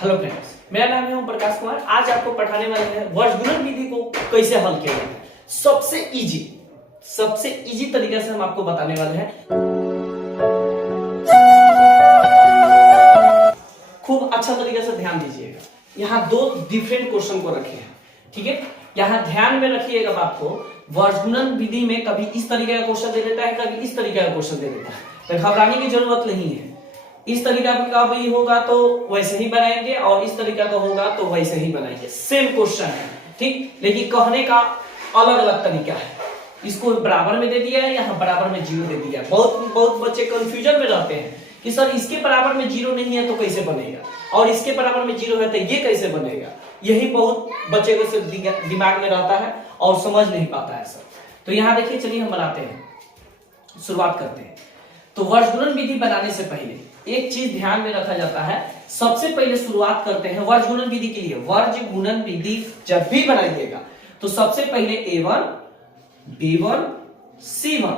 Hello friends, मेरा नाम है ओम प्रकाश कुमार। आज आपको पढ़ाने वाले हैं वर्गगुणन विधि को कैसे हल किया जाता है। सबसे इजी तरीके से हम आपको बताने वाले हैं। खूब अच्छा तरीके से ध्यान दीजिएगा। यहाँ दो डिफरेंट क्वेश्चन को रखे हैं, ठीक है। यहाँ ध्यान में रखिएगा बात को। वर्गगुणन विधि में कभी इस तरीके का क्वेश्चन दे देता है, कभी इस तरीके का क्वेश्चन दे देता है, तो घबराने की जरूरत नहीं है। इस तरीका का भी होगा तो वैसे ही बनाएंगे और इस तरीका का होगा तो वैसे ही बनाएंगे, सेम क्वेश्चन है, ठीक। लेकिन कहने का अलग अलग तरीका है। इसको बराबर में दे दिया है, यहाँ बराबर में 0 दे दिया है। बहुत बच्चे कंफ्यूजन में रहते हैं कि सर इसके बराबर में 0 नहीं है तो कैसे बनेगा, और इसके बराबर में 0 है तो ये कैसे बनेगा। यही बहुत बच्चे को दिमाग में रहता है और समझ नहीं पाता है सर। तो यहाँ देखिए, चलिए हम बनाते हैं, शुरुआत करते हैं। तो वर्गगुणन विधि बनाने से पहले एक चीज ध्यान में रखा जाता है। सबसे पहले शुरुआत करते हैं वर्गगुणन विधि के लिए। वर्गगुणन विधि जब भी बनाइएगा तो सबसे पहले a1, b1, c1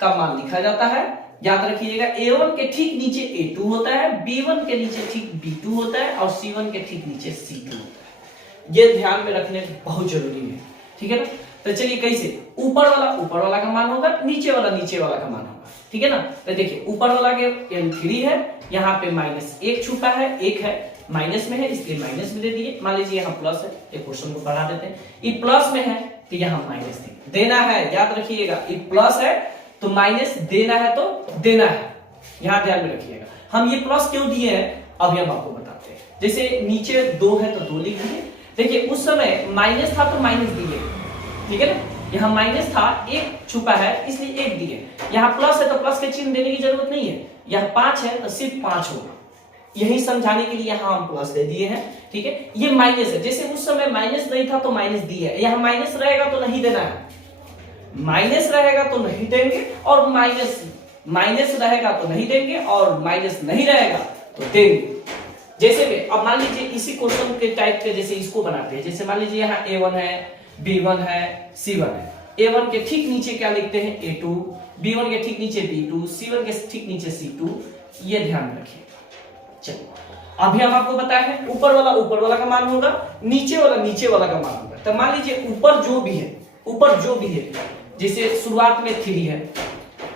का मान लिखा जाता है। याद रखिएगा, a1 के ठीक नीचे a2 होता है, b1 के नीचे ठीक b2 होता है और c1 के ठीक नीचे c2 होता है। ये ध्यान में रखने बहुत जरूरी है, ठीक है ना। तो चलिए कैसे, ऊपर वाला का मान होगा, नीचे वाला का मान होगा, ठीक है ना। तो देखिए, ऊपर वाला के n3 है, यहाँ पे -1 छुपा है, 1 है, माइनस में है इसलिए माइनस में दे दिए। मान लीजिए यहाँ प्लस है, एक क्वेश्चन को बढ़ा देते हैं। ये प्लस में है तो यहाँ माइनस देना है। याद रखिएगा, ये प्लस है तो माइनस देना है, तो देना है, यहाँ ध्यान में रखिएगा। हम ये प्लस क्यों दिए हैं अभी हम आपको बताते हैं। जैसे नीचे 2 है तो 2 लिख दिए। देखिए उस समय माइनस था तो माइनस दिए, ठीक है ना। यहाँ माइनस था, 1 छुपा है इसलिए 1 दिए। यहाँ प्लस है तो प्लस के चिन्ह देने की जरूरत नहीं है। यहाँ 5 है तो सिर्फ 5 होगा। यही समझाने के लिए यहाँ हम प्लस दे दिए हैं, ठीक है। ये माइनस है, जैसे उस समय माइनस नहीं था तो माइनस दिए है। यहाँ माइनस रहेगा तो नहीं देना है, माइनस रहेगा तो नहीं देंगे, और माइनस रहेगा तो नहीं देंगे, और माइनस नहीं रहेगा तो देंगे। जैसे भी अब मान लीजिए इसी क्वेश्चन के टाइप के जैसे इसको बनाते हैं। जैसे मान लीजिए यहाँ a1 है, b1 है, c1 है। a1 के ठीक नीचे क्या लिखते हैं, a2, b1 के ठीक नीचे b2, c1 के ठीक नीचे c2। ये ध्यान में रखिएगा। चलिए अभी हम आपको बताए हैं, ऊपर वाला का मान होगा, नीचे वाला का मान होगा। तो मान लीजिए ऊपर जो भी है, जैसे शुरुआत में 3 है,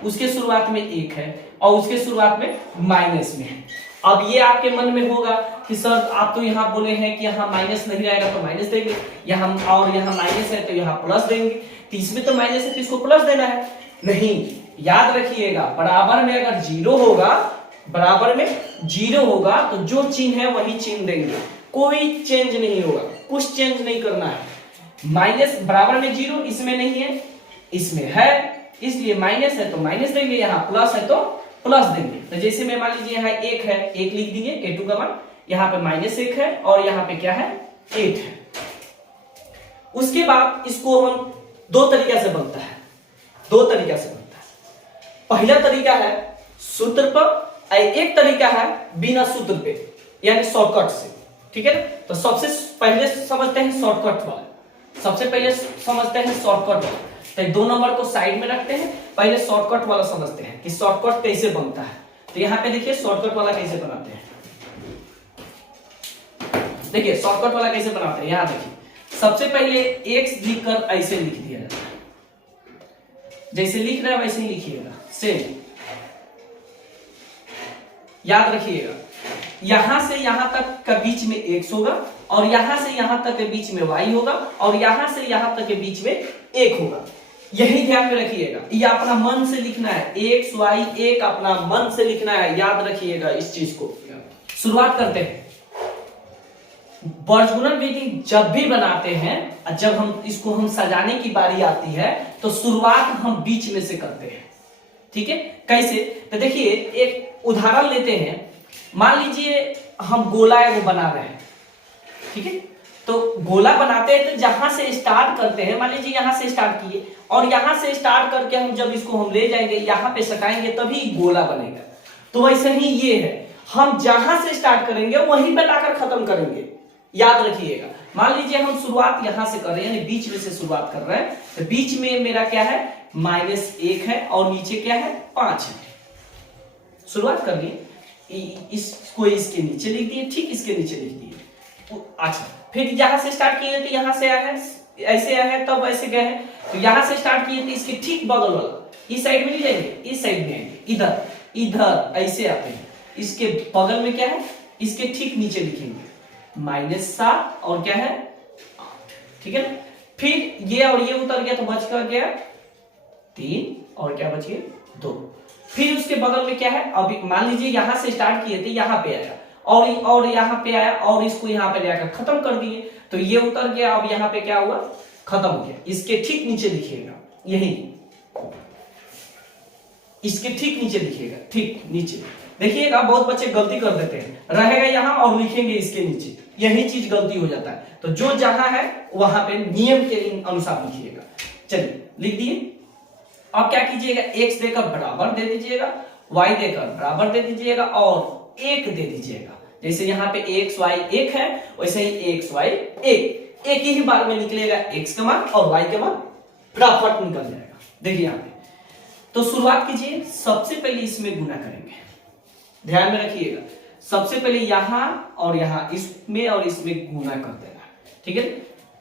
उसके शुरुआत में 1 है और उसके शुरुआत में माइनस में है। अब ये आपके मन में होगा कि सर आप तो यहाँ बोले हैं कि यहाँ माइनस नहीं रहेगा तो माइनस देंगे, यहाँ माइनस है तो यहाँ प्लस देंगे। तो इसमें तो माइनस है तो इसको प्लस देना है। नहीं, याद रखिएगा, बराबर में अगर 0 होगा तो जो चिन्ह है वही चिन्ह देंगे, कोई चेंज नहीं होगा, कुछ चेंज नहीं करना है। माइनस बराबर में 0 इसमें नहीं है, इसमें है, इसलिए माइनस है तो माइनस देंगे, यहाँ प्लस है तो प्लस देंगे। तो जैसे मैं मान लीजिए यहाँ 1 है, 1 लिख दिए, a2 का मान, यहाँ पे -1 है और यहाँ पे क्या है, 8 है। उसके बाद इसको हम दो तरीका से बनता है। पहला तरीका है सूत्र पर, एक तरीका है बिना सूत्र पे, यानी शॉर्टकट से, ठीक है ना। तो सबसे पहले समझते हैं शॉर्टकट वाला। तो 2 नंबर को साइड में रखते हैं, पहले शॉर्टकट वाला समझते हैं कि शॉर्टकट कैसे बनता है। तो यहाँ पे देखिए शॉर्टकट वाला कैसे बनाते हैं। देखिए शॉर्टकट वाला कैसे बनाते हैं, यहाँ देखिए, सबसे पहले x लिखकर ऐसे लिख दिया जाता है। जैसे लिख रहे हैं वैसे ही लिखिएगा, सेम। याद रखिएगा, यहां से यहां तक के बीच में x होगा, और यहां से यहां तक के बीच में y होगा, और यहां से यहां तक के बीच में 1 होगा। यही ध्यान में रखिएगा, ये अपना मन से लिखना है, x y 1 अपना मन से लिखना है। याद रखिएगा इस चीज को। शुरुआत करते हैं। वर्गगुणन विधि जब भी बनाते हैं, जब हम इसको सजाने की बारी आती है तो शुरुआत हम बीच में से करते हैं, ठीक है। कैसे, तो देखिए एक उदाहरण लेते हैं। मान लीजिए हम गोला एगो बना रहे हैं, ठीक है। तो गोला बनाते हैं तो जहां से स्टार्ट करते हैं, मान लीजिए यहां से स्टार्ट किए और यहां से स्टार्ट करके हम जब इसको हम ले जाएंगे यहां पे सटाएंगे तभी गोला बनेगा। तो वैसे ही ये है, हम जहां से स्टार्ट करेंगे वहीं पे लाकर खत्म करेंगे। याद रखिएगा, मान लीजिए हम शुरुआत यहां से कर रहे हैं, यानी बीच में से शुरुआत कर रहे हैं। तो बीच में मेरा क्या है, -1 है और नीचे क्या है, 5 है। शुरुआत कर लिए, इसको इसके नीचे लिख दिए, ठीक इसके नीचे लिख दिए। अच्छा, फिर यहां से स्टार्ट किए तो यहां से आया है, ऐसे आया है, तब ऐसे गए हैं, तो यहां से स्टार्ट किए थे इसके ठीक बगल वाला, इस साइड में नहीं जाएंगे, इस साइड में आएंगे, इधर इधर ऐसे आते हैं, इसके बगल में क्या है, इसके ठीक नीचे लिखेंगे -7 और क्या है 8, ठीक है ना। फिर ये और ये उतर गया तो बच कर गया 3 और क्या बच गया 2। फिर उसके बगल में क्या है, अभी मान लीजिए यहां से स्टार्ट किए थे, यहां पे आया और यहां पे आया और इसको यहां पे लेकर खत्म कर दिए, तो ये उतर गया, अब यहां पे क्या हुआ, खत्म हो गया। इसके ठीक नीचे लिखिएगा, यही इसके ठीक नीचे लिखिएगा, ठीक नीचे देखिएगा। बहुत बच्चे गलती कर देते हैं, रहेगा यहां और लिखेंगे इसके नीचे, यही चीज गलती हो जाता है। तो जो जहां है वहां पे नियम के अनुसार लिखिएगा। चलिए लिख दिए। अब क्या कीजिएगा, x देकर बराबर दे दीजिएगा, y देकर बराबर दे दीजिएगा और 1 दे दीजिएगा। जैसे यहाँ पे x y 1 है, वैसे ही x y 1 एक ही बार में निकलेगा, x का मान और y का मान फटाफट निकल जाएगा। देखिए यहाँ पे तो शुरुआत कीजिए, सबसे पहले इसमें गुना करेंगे, ध्यान में रखिएगा, सबसे पहले यहां और यहां, इसमें और इसमें गुना कर देना, ठीक है।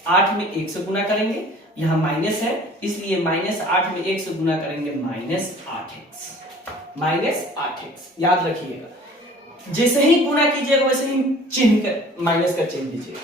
8 में 1 से गुना करेंगे, यहां माइनस है इसलिए -8 में 1 से गुना करेंगे -8x याद रखिएगा। जैसे ही गुना कीजिएगा वैसे ही चिन्ह का माइनस का चिन्ह दीजिएगा।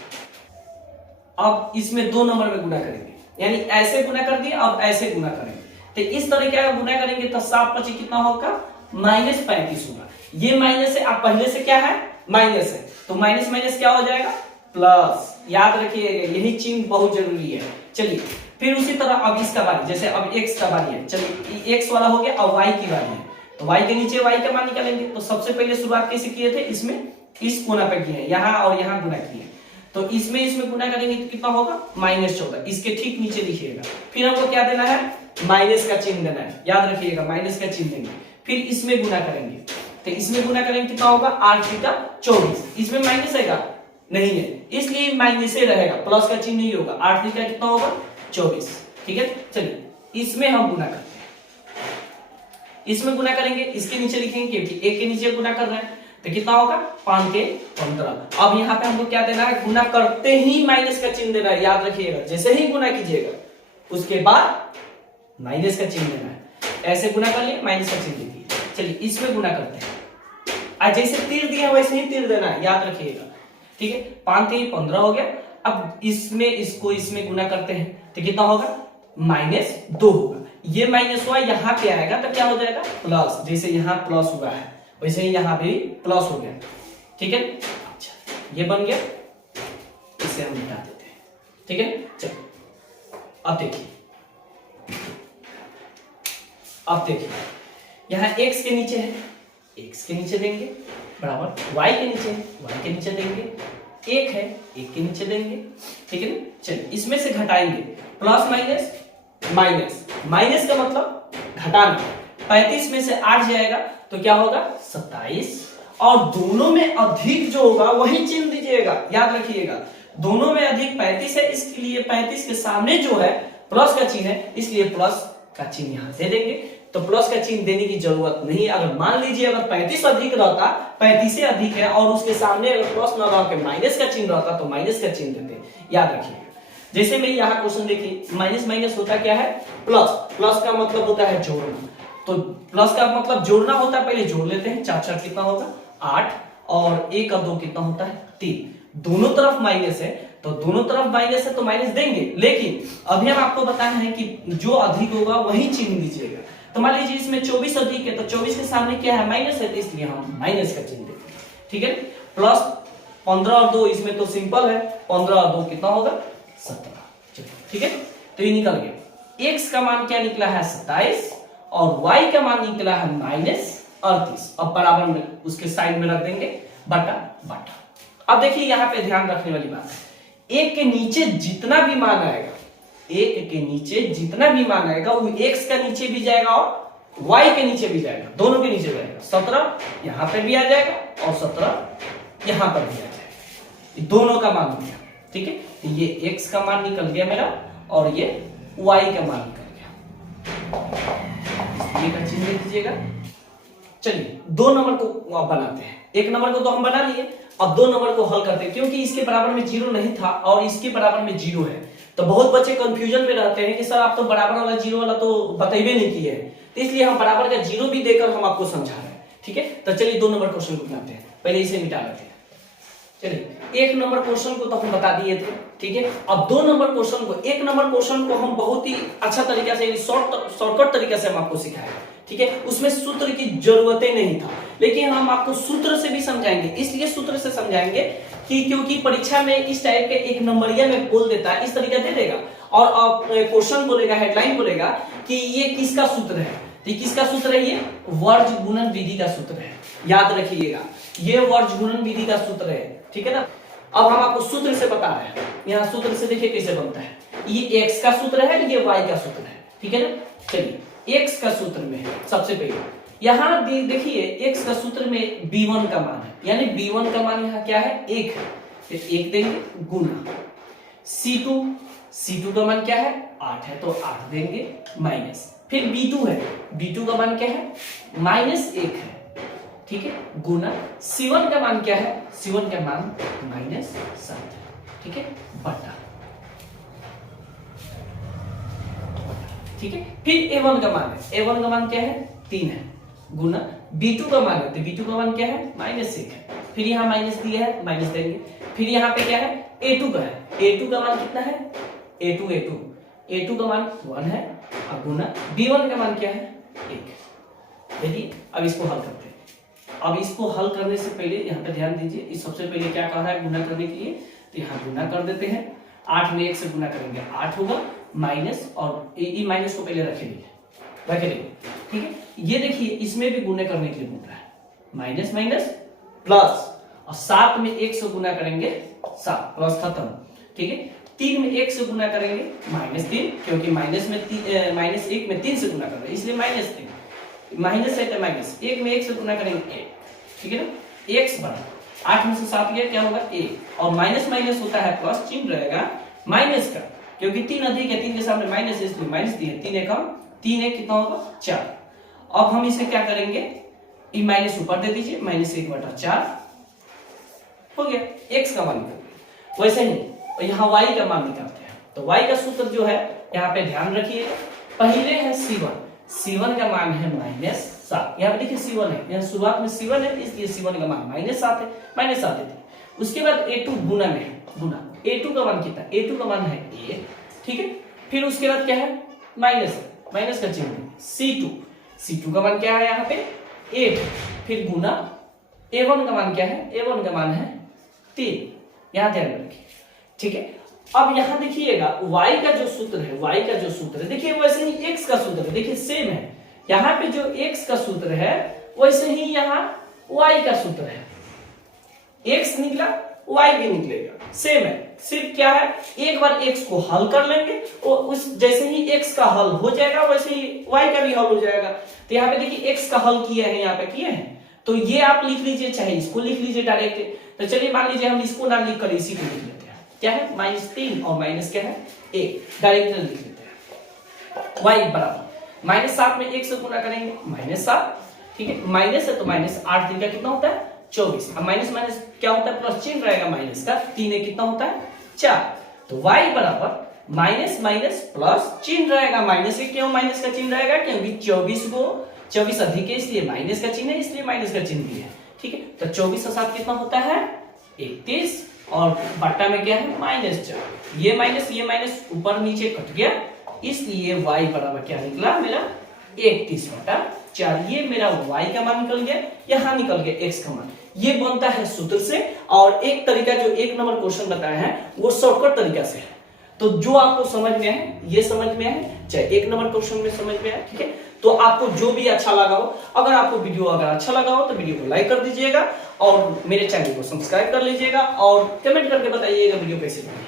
अब इसमें 2 नंबर में गुना करेंगे, यानी ऐसे गुना कर दिए, अब ऐसे गुना करेंगे, तो इस तरीके का गुना करेंगे तो 7 कितना होगा, -35 होगा। ये माइनस है, अब पहले से क्या है माइनस है, तो माइनस माइनस क्या हो जाएगा प्लस, याद रखिएगा यही चिन्ह बहुत जरूरी है। चलिए फिर उसी तरह अब इसका बारी, जैसे अब x का बारी है, चलिए x वाला हो गया, अब y की बारी है, तो y के नीचे y का मान निकालेंगे। तो सबसे पहले शुरुआत कैसे किए थे, इसमें इस गुना पे किए, यहाँ और यहाँ गुना किए, तो इसमें गुना करेंगे तो कितना होगा -14, इसके ठीक नीचे लिखिएगा। फिर हमको क्या देना है, माइनस का चिन्ह देना है, याद रखिएगा माइनस का चिन्ह देंगे। फिर इसमें गुना करेंगे, तो इसमें गुना करेंगे कितना होगा 8 × 24, इसमें माइनस आएगा नहीं है इसलिए माइनस से रहेगा, प्लस का चिन्ह नहीं होगा। 8 × कितना होगा 24, ठीक है। चलिए इसमें हम गुना करते हैं, इसमें गुना करेंगे, इसके नीचे लिखेंगे क्योंकि 1 के नीचे गुना कर रहे हैं, तो कितना होगा 5 × 15। अब यहाँ पे हमको क्या देना है, गुना करते ही माइनस का चिन्ह देना है, याद रखिएगा। जैसे ही गुना कीजिएगा उसके बाद माइनस का चिन्ह देना है, ऐसे गुना कर लिए माइनस का चिन्ह दीजिए। चलिए इसमें गुना करते हैं, जैसे तीर दिया वैसे ही तीर देना है, याद रखिएगा, ठीक है। 5 × 15 हो गया। अब इसमें इसको इसमें गुना करते हैं तो कितना होगा -2 होगा। ये माइनस हुआ यहाँ पे आएगा तो क्या हो जाएगा प्लस, जैसे यहाँ प्लस हुआ है वैसे ही यहाँ भी प्लस हो गया, ठीक है। अच्छा ये बन गया, इसे हम मिटा देते हैं, ठीक है। चलो अब देखिए यहाँ x के नीचे है, x के नीचे देंगे बराबर, y के नीचे है, y के नीचे देंगे, 1 है 1 के नीचे देंगे, ठीक है ना। चलिए इसमें से घटाएंगे, प्लस माइनस माइनस, माइनस का मतलब घटाना, 35 में से 8 जाएगा तो क्या होगा 27, और दोनों में अधिक जो होगा वही चिन्ह दीजिएगा, याद रखिएगा। दोनों में अधिक 35 है, इसके लिए 35 के सामने जो है प्लस का चिन्ह है, इसलिए प्लस का चिन्ह यहां दे देंगे। तो प्लस का चिन्ह देने की जरूरत नहीं। अगर मान लीजिए अगर 35 अधिक रहता, 35 से अधिक है और उसके सामने अगर प्लस न रहा के माइनस का चिन्ह रहता तो माइनस का चिन्ह देते, याद रखिएगा। जैसे मेरे यहाँ क्वेश्चन देखिए, माइनस माइनस होता क्या है प्लस, प्लस का मतलब होता है जोड़ना, तो प्लस का मतलब जोड़ना होता है, पहले जोड़ लेते हैं। 4 4 कितना होगा 8, और 1 और 2 कितना होता है 3, दोनों तरफ माइनस है तो दोनों तरफ माइनस है तो माइनस देंगे, लेकिन अभी हम आपको बताना है कि जो अधिक होगा वही चिन्ह दीजिएगा। तो मान लीजिए इसमें 24 अधिक है तो 24 के सामने क्या है माइनस है, तो इसलिए हम माइनस का चिन्ह देते हैं, ठीक है। प्लस 15 और 2 इसमें तो सिंपल है, 15 और 2 कितना होगा 17, ठीक है। तो ये निकल गया, x का मान क्या निकला है 27 और y का मान निकला है -38। अब बराबर में उसके साइड में रख देंगे बटा बटा। अब देखिए यहाँ पे ध्यान रखने वाली बात है, 1 के नीचे जितना भी मान आएगा, 1 के नीचे जितना भी मान आएगा वो x का नीचे भी जाएगा और y के नीचे भी जाएगा, दोनों के नीचे जाएगा। 17 यहाँ पे भी आ जाएगा और 17 यहाँ पर भी आ जाएगा, दोनों का मान हो गया, ठीक है। तो ये x का मान निकल गया मेरा और ये y का मान निकल गया, इसलिए का चिन्ह दीजिएगा। चलिए 2 नंबर को बनाते हैं। 1 नंबर को तो हम बना लिए, अब 2 नंबर को हल करते हैं। क्योंकि इसके बराबर में 0 नहीं था और इसके बराबर में 0 है, तो बहुत बच्चे कंफ्यूजन में रहते हैं कि सर आप तो बराबर वाला 0 वाला तो बताइए नहीं किए हैं, तो इसलिए हम बराबर का 0 भी देकर हम आपको समझा रहे हैं। ठीक है, तो चलिए 2 नंबर क्वेश्चन को बनाते हैं। पहले इसे मिटा लेते हैं। चलिए 1 नंबर क्वेश्चन को तो हम बता दिए थे। ठीक है, अब 2 नंबर क्वेश्चन को, 1 नंबर क्वेश्चन को हम बहुत ही अच्छा तरीका से शॉर्टकट तरीके से हम आपको सिखाए। ठीक है, उसमें सूत्र की जरूरत ही नहीं था, लेकिन हम आपको सूत्र से भी समझाएंगे। इसलिए सूत्र से समझाएंगे कि क्योंकि परीक्षा में इस टाइप के 1 नंबरिया में बोल देता है, इस तरीका दे देगा और क्वेश्चन बोलेगा, हेडलाइन बोलेगा कि ये किसका सूत्र है। तो किसका सूत्र है? ये वर्ज गुणन विधि का सूत्र है, याद रखिएगा, ये वर्ज गुणन विधि का सूत्र है। ठीक है ना। अब हम आपको सूत्र से बता रहे हैं, यहाँ सूत्र से देखिए कैसे बनता है। ये x का सूत्र है, ये y का सूत्र है। ठीक है ना। चलिए x का सूत्र में सबसे पहले यहाँ देखिए x का सूत्र में b1 का मान है, यानी b1 का मान यहाँ क्या है? 1 है, फिर 1 देंगे गुना c2 का मान क्या है? 8 है, तो 8 देंगे माइनस, फिर b2 है, b2 का मान क्या है? -1 है। ठीक है, गुना c1 का मान क्या है? c1 का मान -7 है। ठीक है, बटा, ठीक है, फिर a1 का मान है, a1 का मान क्या है? 3 है, गुना b2 का मान है, तो b2 का मान क्या है? -1 है, फिर यहाँ माइनस दिया है, माइनस देंगे, फिर यहाँ पे क्या है? a2 का है, a2 का मान कितना है? a2 का मान 1 है, और गुना b1 का मान क्या है? 1। देखिए अब इसको हल करते हैं। अब इसको हल करने से पहले यहाँ पे ध्यान दीजिए, इस सबसे पहले क्या कहा है गुना करने के लिए, तो यहाँ गुना कर देते हैं। 8 में 1 से गुना करेंगे 8 होगा, माइनस, और ये माइनस को पहले रखेंगे। ठीक है, ये देखिए इसमें भी गुना करने के लिए बोल रहा है, माइनस माइनस प्लस, और 7 में 1 से गुना करेंगे 7, प्लस खत्म। ठीक है, 3 में 1 से गुना करेंगे -3, क्योंकि -1 में 3 से गुना कर रहे हैं, इसलिए -3, माइनस है तो माइनस, 1 में 1 से गुना करेंगे 1। ठीक है ना, x बराबर 8 में से 7 गया, क्या होगा? 1, और माइनस माइनस होता है प्लस, चिन्ह रहेगा माइनस का, क्योंकि 3 अधिक है, 3 के सामने माइनस, इसलिए माइनस दिए, 3 1 3 1 कितना होगा? 4। अब हम इसे क्या करेंगे? ये माइनस ऊपर दे दीजिए, -1/4 हो गया, x का मान निकल। वैसे ही यहाँ y का मान निकालते हैं, तो y का सूत्र जो है यहाँ पे ध्यान रखिए, पहले है c1 का मान है -7, यहाँ पे देखिए c1 है, यहाँ शुरुआत में c1 है, इसलिए c1 का मान -7 है, -7 है। उसके बाद a2 गुना में है, गुना a2 का मान कितना? a2 का मान है 1। ठीक है, फिर उसके बाद क्या है? माइनस का चिन्ह, c2 का मान क्या है? यहाँ पे 8, फिर गुना a1 का मान क्या है? a1 का मान है 3, यहाँ ध्यान रखिए। ठीक है, अब यहां देखिएगा y का जो सूत्र है, देखिए वैसे ही x का सूत्र है, देखिए सेम है, यहाँ पे जो x का सूत्र है वैसे ही यहाँ y का सूत्र है, x निकला y भी निकलेगा, सेम है, सिर्फ क्या है, एक बार x को हल कर लेंगे और उस जैसे ही x का हल हो जाएगा वैसे ही y का भी हल हो जाएगा। तो यहाँ पे देखिए x का हल किए हैं, यहाँ पे किए हैं, तो ये आप लिख लीजिए, चाहे इसको लिख लीजिए डायरेक्ट। तो चलिए मान लीजिए हम इसको ना लिख कर इसी को लिख लेते हैं, क्या है? -3 और माइनस क्या है? 1, डायरेक्ट लिख लेते हैं। y बराबर -7 में 1 से गुना करेंगे -7, ठीक है, माइनस है तो -8 3 का कितना होता है? 24, अब माइनस माइनस क्या होता है? प्लस चिन्ह रहेगा माइनस का, 3 एक कितना होता है? 4, तो y बराबर माइनस माइनस प्लस चिन्ह रहेगा माइनस, क्यों माइनस का चिन्ह रहेगा? क्योंकि 24 अधिक है, इसलिए माइनस का चिन्ह है, इसलिए माइनस का चिन्ह भी है। ठीक है, तो 24 के साथ कितना होता है? 31, और बट्टा में क्या है? -4, ये माइनस ऊपर नीचे कट गया, इसलिए y बराबर क्या निकला मेरा? 31/4। ये मेरा y का मान निकल गया, यहाँ निकल गया x का मान। ये बनता है सूत्र से, और एक तरीका जो 1 नंबर क्वेश्चन बताया है वो शॉर्टकट तरीका से है। तो जो आपको समझ में है, ये समझ में है, चाहे 1 नंबर क्वेश्चन में समझ में है, ठीक है, तो आपको जो भी अच्छा लगा हो, अगर आपको वीडियो अच्छा लगा हो तो वीडियो को लाइक कर दीजिएगा और मेरे चैनल को सब्सक्राइब कर लीजिएगा और कमेंट करके बताइएगा वीडियो कैसे बनी।